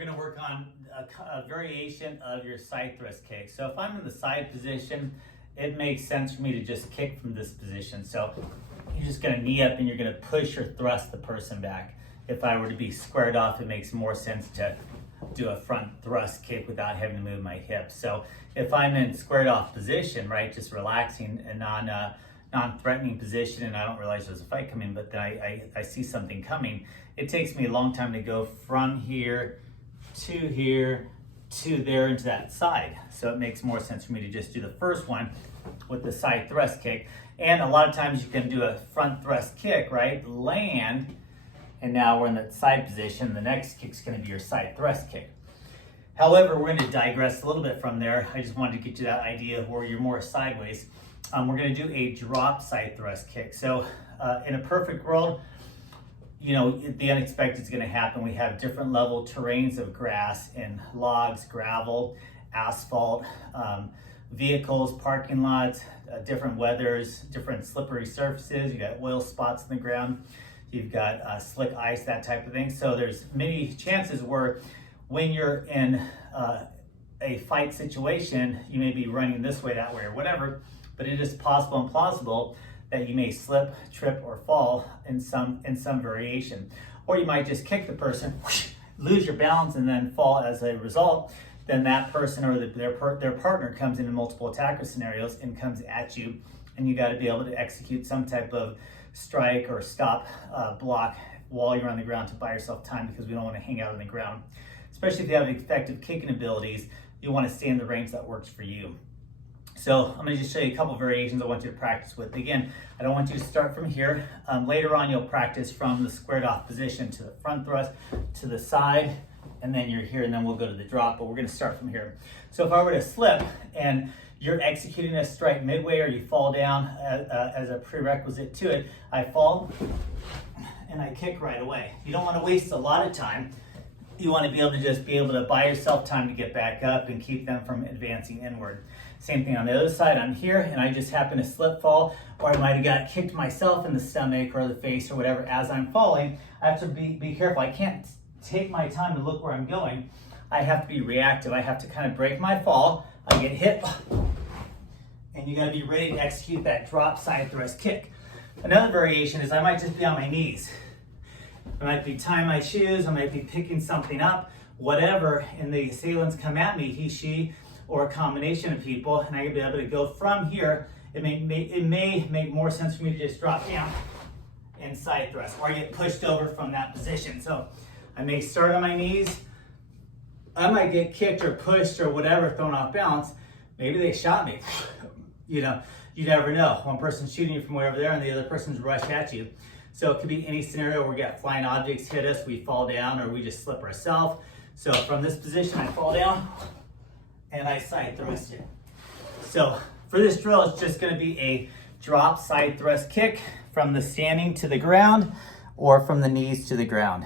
We're going to work on a variation of your side thrust kick. So if I'm in the side position, it makes sense for me to just kick from this position. So you're just going to knee up and you're going to push or thrust the person back. If I were to be squared off, it makes more sense to do a front thrust kick without having to move my hips. So if I'm in squared off position, right, just relaxing and non-threatening position, and I don't realize there's a fight coming, but then I see something coming, it takes me a long time to go from here to there into that side. So it makes more sense for me to just do the first one with the side thrust kick. And a lot of times you can do a front thrust kick, right? Land, and now we're in that side position. The next kick's gonna be your side thrust kick. However, we're gonna digress a little bit from there. I just wanted to get you that idea where you're more sideways. We're gonna do a drop side thrust kick. So in a perfect world, you know, the unexpected is going to happen. We have different level terrains of grass and logs, gravel, asphalt, vehicles, parking lots, different weathers, different slippery surfaces. You got oil spots in the ground. You've got slick ice, that type of thing. So there's many chances where when you're in a fight situation, you may be running this way, that way, or whatever, but it is possible and plausible that you may slip, trip, or fall in some variation. Or you might just kick the person, whoosh, lose your balance, and then fall as a result. Then that person or their partner comes into multiple attacker scenarios and comes at you, and you got to be able to execute some type of strike or stop block while you're on the ground to buy yourself time, because we don't want to hang out on the ground. Especially if you have effective kicking abilities, you want to stay in the range that works for you. So I'm going to just show you a couple variations I want you to practice with. Again, I don't want you to start from here. Later on, you'll practice from the squared off position to the front thrust, to the side, and then you're here, and then we'll go to the drop, but we're going to start from here. So if I were to slip and you're executing a strike midway, or you fall down as a prerequisite to it, I fall and I kick right away. You don't want to waste a lot of time. You want to be able to buy yourself time to get back up and keep them from advancing inward. Same thing on the other side. I'm here and I just happen to slip fall, or I might have got kicked myself in the stomach or the face or whatever as I'm falling. I have to be careful. I can't take my time to look where I'm going. I have to be reactive. I have to kind of break my fall. I get hit, and you got to be ready to execute that drop side thrust kick. Another variation is I might just be on my knees. I might be tying my shoes, I might be picking something up, whatever, and the assailants come at me, he, she, or a combination of people, and I can be able to go from here. It may make more sense for me to just drop down and side thrust, or get pushed over from that position. So I may start on my knees, I might get kicked or pushed or whatever, thrown off balance. Maybe they shot me. You know, you never know. One person's shooting you from way over there and the other person's rush at you. So it could be any scenario where we got flying objects hit us, we fall down, or we just slip ourselves. So from this position, I fall down and I side thrust it. So for this drill, it's just going to be a drop side thrust kick from the standing to the ground, or from the knees to the ground.